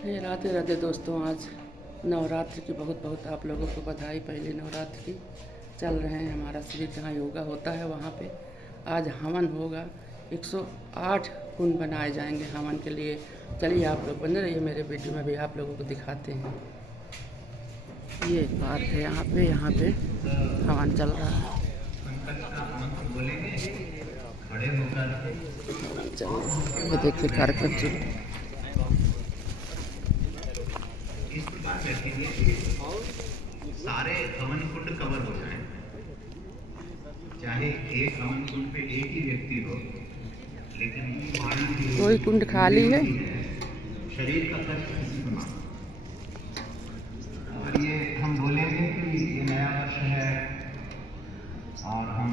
हे राधे राधे दोस्तों। आज नवरात्र की बहुत बहुत आप लोगों को बधाई। पहले नवरात्र की चल रहे हैं। हमारा शिविर जहाँ योगा होता है वहाँ पे आज हवन होगा। 108 कुंड बनाए जाएंगे हवन के लिए। चलिए आप लोग बने रहिए मेरे वीडियो में भी आप लोगों को दिखाते हैं। ये एक पार्क है, यहाँ पे हवन चल रहा है। चलिए ये देखिए कार्यक्रम शुरू। सारे हवन कुंड कवर हो जाए, चाहे एक हवन कुंड पे एक ही व्यक्ति हो, लेकिन कोई कुंड खाली है। शरीर का कष्ट किसी को ना। और ये हम बोलेंगे कि ये नया वर्ष है और हम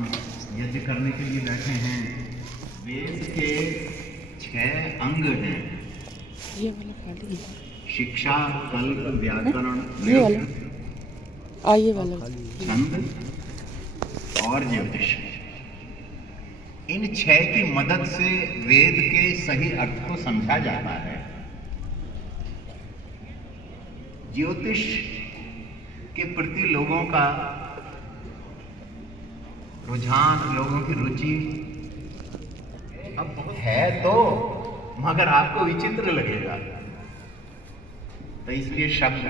यज्ञ करने के लिए बैठे हैं। वेद के 6 अंग हैं। ये वाला खाली है। शिक्षा, कल्प, व्याकरण, ये वाला आइए वाला छंद और ज्योतिष। इन 6 की मदद से वेद के सही अर्थ को समझा जाता है। ज्योतिष के प्रति लोगों का रुझान, लोगों की रुचि अब है तो, मगर आपको विचित्र लगेगा। तो इसलिए शब्द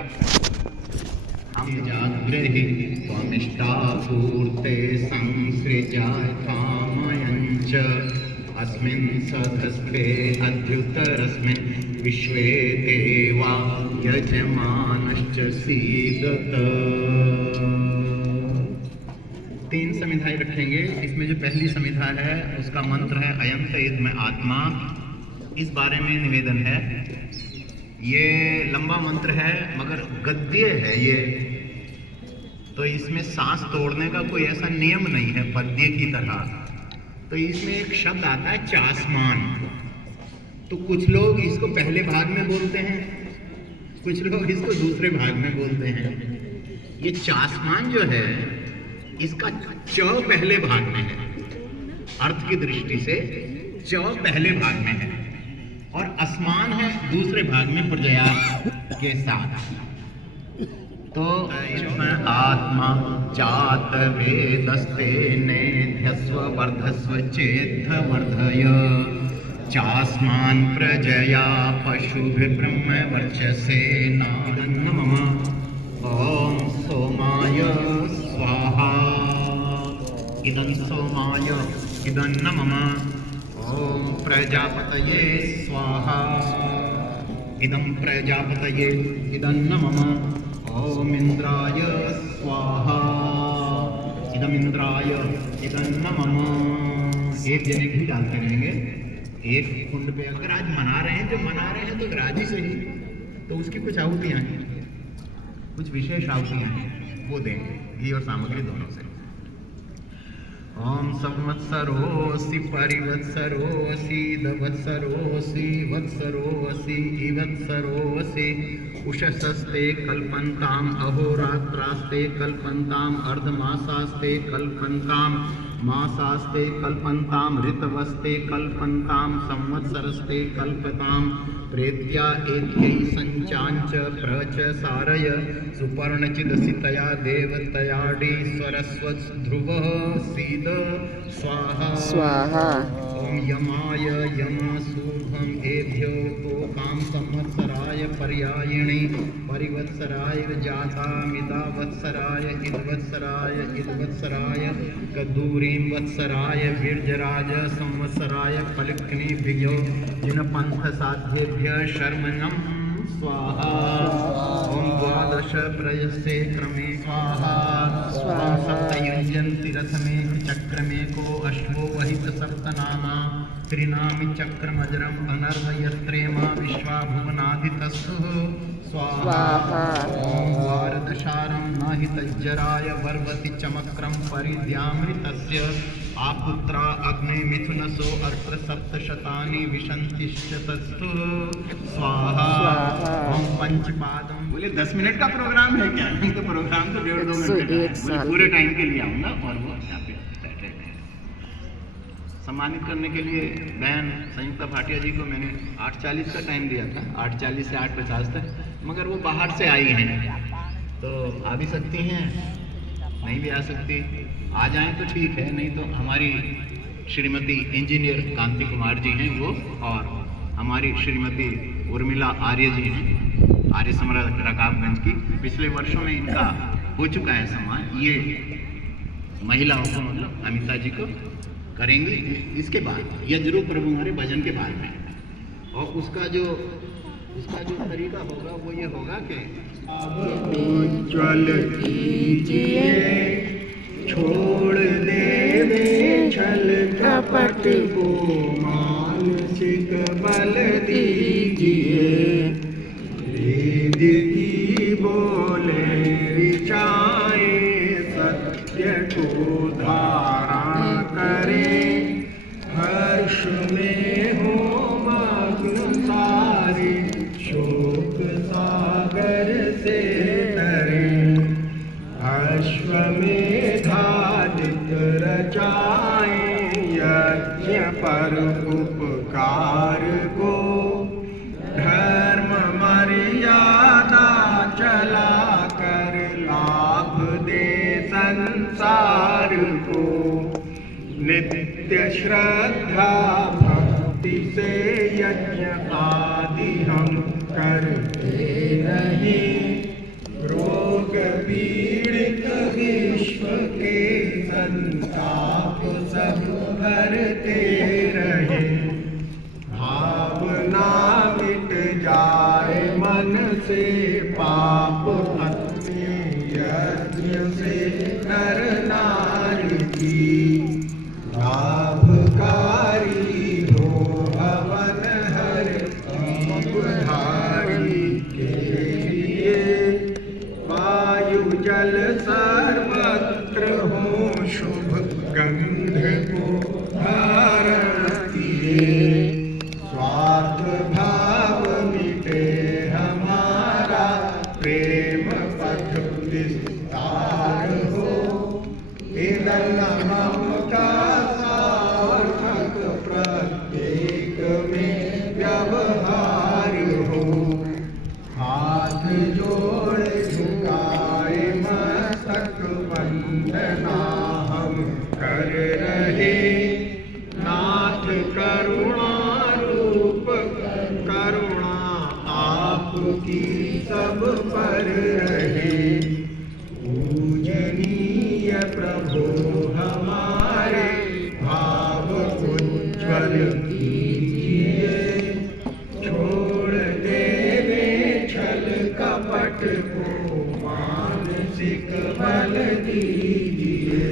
हम जागृहि त्वमिष्टापूर्ते संसृजाय कामयञ्च अस्मिन् सधस्थे अद्युतरस्मिन् विश्वे देवा यजमानश्च सीदत। 3 समिधाएं रखेंगे। इसमें जो पहली समिधा है उसका मंत्र है अयं च इदं आत्मा। इस बारे में निवेदन है। ये लंबा मंत्र है मगर गद्य है ये, तो इसमें सांस तोड़ने का कोई ऐसा नियम नहीं है पद्य की तरह। तो इसमें एक शब्द आता है चासमान। तो कुछ लोग इसको पहले भाग में बोलते हैं, कुछ लोग इसको दूसरे भाग में बोलते हैं। ये चासमान जो है इसका च पहले भाग में है, अर्थ की दृष्टि से च पहले भाग में है और असमान है दूसरे भाग में प्रजया के साथ। तो आत्मा जात वेदस्ते नेध्यस्व वर्धस्व चेत्थ वर्धय चास्मान प्रजया पशुभिः ब्रह्म वर्चसे नारन्नमः। ओम सोमाय स्वाहा इदं सोमाय इदं नमः। ओम प्रजापतये स्वाहा इदं प्रजापतये इदं नमः। ओम इंद्राय स्वाहा इदं इंद्राय इदं नमः। एक जने भी डालते रहेंगे एक कुंड पे। अगर आज मना रहे हैं, जो मना रहे हैं तो राजी से ही, तो उसकी कुछ आहुतियाँ हैं, कुछ विशेष आहुतियाँ हैं, वो देंगे घी और सामग्री दोनों से। ओम संवत्सरोऽसि परिवत्सरोऽसि दवत्सरोऽसि वत्सरोऽसि इवत्सरोऽसि उषसस्ते कल्पन्ताम् अहोरात्रास्ते कल्पन्ताम् अर्धमासास्ते कल्पन्ताम् मासास्ते कल्पन्ताम् ऋतवस्ते कल्पन्ताम् संवत्सरस्ते कल्पताम् प्रेत्या एत्यै संचांच प्रच सारय सुपर्णचिदसितया देवतयाडी स्वरस्वत् ध्रुवः सीद स्वाहा स्वाहा। ओम यमाय यमशुभम एभ्यो तोकां संवत्सराय पर्यायिणी परिवत्सराय जातामिदा वत्सराय इद्वत्सराय इद्वत्सराय कदूरीं वत्सराय वीर्यराज संवत्सराय फलिक्निभियो जिनपन्थ साध्येभ्य शर्मणं स्वाहा। ओम द्वादश प्रयसे क्रमे स्वाहा। ओम सप्तयुञ्जन्ति रथमेक चक्रमेको अश्वो वहित सप्तनामा त्रिनामि चक्रमजरम् अनर्वयत्रेमा विश्वा भुवनाधितस्तुः स्वाहा। ओम वारदशारं नाहि तज्जराय वर्वति चमक्रं परिद्यामृतस्य आपुत्रा अग्ने मिथुनसो अर्त्र सप्तशतानि विशन्तिश्चतस्तु स्वाहा। ओम पंचपादम। बोले 10 मिनट का प्रोग्राम है क्या? तो प्रोग्राम तो 1.5-2 घंटे का है। पूरे टाइम के लिए आऊंगा और वो यहाँ पे बैठे हैं। सम्मानित करने के लिए बहन संयुक्ता भाटिया जी को मैंने 8:40 का टाइम दिया था, 8:40 से 8:50 तक, मगर वो बाहर से आई हैं, तो आ भी सकती हैं, नहीं भी आ सकती। आ जाएं तो ठीक है, नहीं तो हमारी श्रीमती इंजीनियर कांति कुमार जी हैं वो, और हमारी श्रीमती उर्मिला आर्य जी हैं, आर्य समरा रकाबगंज की। पिछले वर्षों में इनका हो चुका है सम्मान। ये महिलाओं को मतलब अमिता जी को करेंगे इसके बाद यज्ञ रूप प्रभु हमारे भजन के बाद में। और उसका जो तरीका होगा वो ये होगा कि उज्ज्वल कीजिए, छोड़ देवे छल कपट को, मानसिक बल दीजिए। वेद की बोले ऋचाएं, सत्य को धारण करे, हर्ष में हो मग्न सारे, शोक सागर से तरे। अश्वमेधादित रचाए, यज्ञ पर उपकार को, धर्म मर्यादा चला कर लाभ दे संसार को। नित्य श्रद्धा भक्ति से यज्ञ आदि हम करते रहे, रोग पीड़ित विश्व के संताप सब भरते रहे। भावना मिट जाए मन से, पाप हत्या यज्ञ से नर नारी की। लाभकारी हो हवन हर जीवधारी के लिए, वायु जल सर्वत्र हो शुभ गंध को धारण किए। स्वार्थ भाव मिटे हमारा, प्रेम पथ विस्तार हो। इदं ममता सार्थक प्रत्येक में व्यवहार हो। हाथ जोड़ झुकाए मस्तक वंदना हम कर रहे। नाथ करुणा रूप करुणा आपकी सब पर रहे। पूजनीय प्रभु हमारे, भाव उज्ज्वल कीजिए। छोड़ देवे छल कपट को, मानसिक बल दीजिए।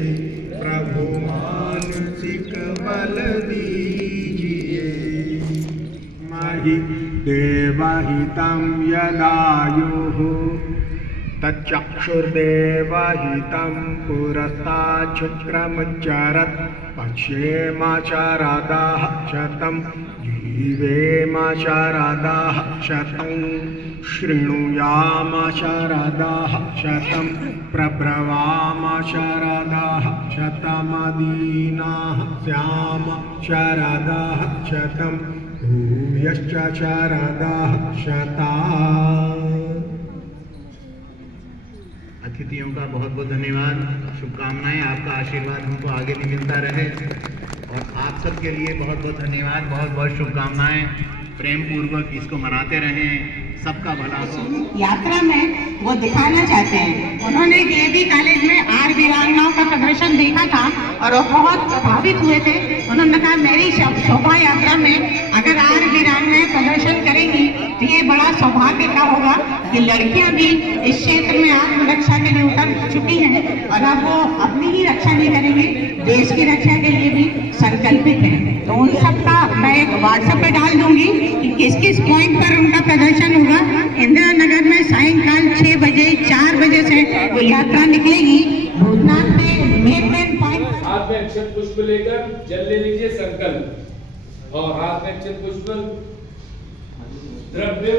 प्रभु मानसिक बल दीजिए। महि देवहितं यदायुः, तच्चक्षुर्देवहितं पुरस्तात् शुक्रमुच्चरत्। पश्येमाचारादाः शतं, जीवेमाचारादाः शतं। शृणुयामाचारादाः शतं, प्रब्रवामाचारादाः शतमदीनाः स्यामाचारादाः शतं। भूयश्चाचारादाः शता। अतिथियों का बहुत बहुत धन्यवाद, शुभकामनाएं। आपका आशीर्वाद हमको आगे भी मिलता रहे, और आप सबके लिए बहुत बहुत धन्यवाद, बहुत बहुत शुभकामनाएं। प्रेम पूर्वक इसको मनाते रहें, सबका भला हो। यात्रा में वो दिखाना चाहते हैं। उन्होंने डीएवी कॉलेज में आर वीरांगनाओं का प्रदर्शन देखा था और वो बहुत प्रभावित हुए थे। उन्होंने कहा मेरी शोभा यात्रा में अगर आर वीरांगनाएं प्रदर्शन करेंगी तो ये बड़ा सौभाग्य का होगा कि लड़कियां भी इस क्षेत्र में आत्मरक्षा के लिए उतर चुकी हैं, और अब वो अपनी ही रक्षा नहीं करेंगे, देश की रक्षा के लिए भी संकल्पित हैं। तो उन सबका मैं एक व्हाट्सएप पे डाल दूंगी कि किस किस पॉइंट पर उनका प्रदर्शन होगा। इंदिरा नगर में सायंकाल 6 बजे 4 बजे से वो यात्रा निकलेगी। भूतनाथ में मेन पॉइंट। हाथ में अक्षत पुष्प लेकर जल ले लीजिए संकल्प, और हाथ में अक्षत पुष्प द्रव्य